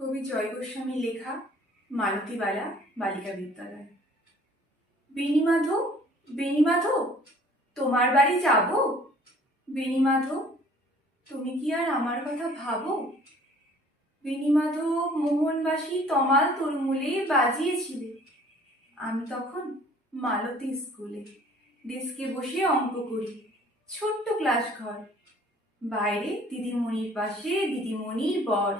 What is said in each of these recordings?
কবি জয় গোস্বামী লেখা মালতীবালা বালিকা বিদ্যালয়। বেণীমাধব বেণীমাধব, তোমার বাড়ি যাব? বেণীমাধব, তুমি কি আর আমার কথা ভাবো? বেণীমাধব মোহনবাসী তমাল তরমুলে বাজিয়েছিলে। আমি তখন মালতী স্কুলে ডেস্কে বসে অঙ্ক করি, ছোট্ট ক্লাস ঘর বাইরে দিদিমণির পাশে দিদিমণির বর।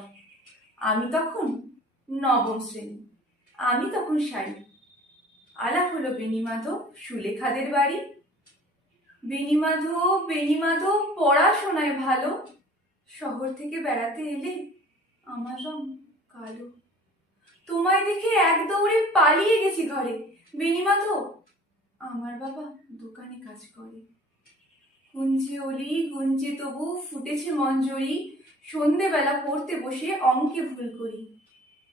আমি তখন নবম শ্রেণি, আমি তখন শাড়ি আলাপ হলো বেণীমাধব সুলেখাদের বাড়ি। বেণীমাধব বেণীমাধব পড়াশোনায় ভালো। শহর থেকে বেড়াতে এলে আমার রং কালো। তোমায় দেখে এক দৌড়ে পালিয়ে গেছি ঘরে। বেণীমাধব আমার বাবা দোকানে কাজ করে। গুঞ্জে অলি গুঞ্জে তবু ফুটেছে মঞ্জরি। সন্ধেবেলা পড়তে বসে অঙ্কে ভুল করি।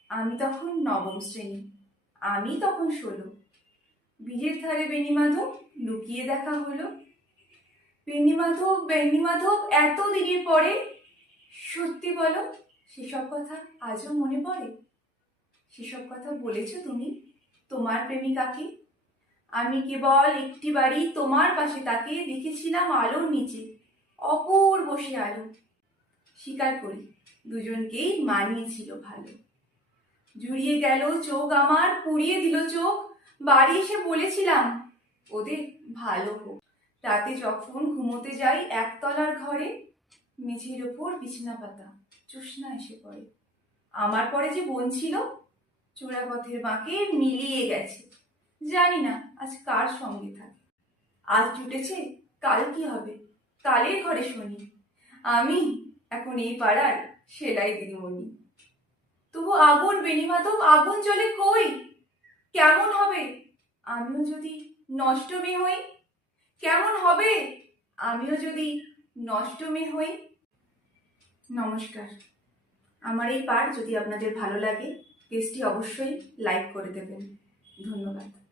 আমি তখন নবম শ্রেণি, আমি তখন ষোলো। বীজের ধারে বেণীমাধব লুকিয়ে দেখা হলো। বেণীমাধব বেণীমাধব এত দিনের পরে? সত্যি বলো, সেসব কথা আজও মনে পড়ে? সেসব কথা বলেছ তুমি, তোমার প্রেমিকাকে? আমি কেবল একটি বাড়ি তোমার পাশে তাকে দেখেছিলাম আলোর নিচে, অপূর্ব সে আলো। স্বীকার করি, দুজনকেই মানিয়েছিল ভালো। জুড়িয়ে গেল চোখ আমার, পুড়িয়ে দিল চোখ, বাড়ি এসে বলেছিলাম, ওদের ভালো হোক। রাতে যখন ঘুমোতে যাই একতলার ঘরে, মেঝের ওপর বিছানা পাতা, চোষনা এসে পড়ে। আমার পরে যে বোন ছিল, চোরাপথের বাঁকে মিলিয়ে গেছে। জানি না আজ কার সঙ্গে থাকে। আজ জুটেছে কাল কি হবে, কালের ঘরে শুনি। আমি এখন এই পাড়ার সেলাই দিদিমণি। তবু আগুন বেণীমাধব আগুন জলে কই? কেমন হবে? আমিও যদি নষ্ট মেয়ে হই, কেমন হবে? আমিও যদি নষ্ট মেয়ে হই। নমস্কার। আমার এই পাঠ যদি আপনাদের ভালো লাগে, পেজটি অবশ্যই লাইক করে দেবেন। ধন্যবাদ।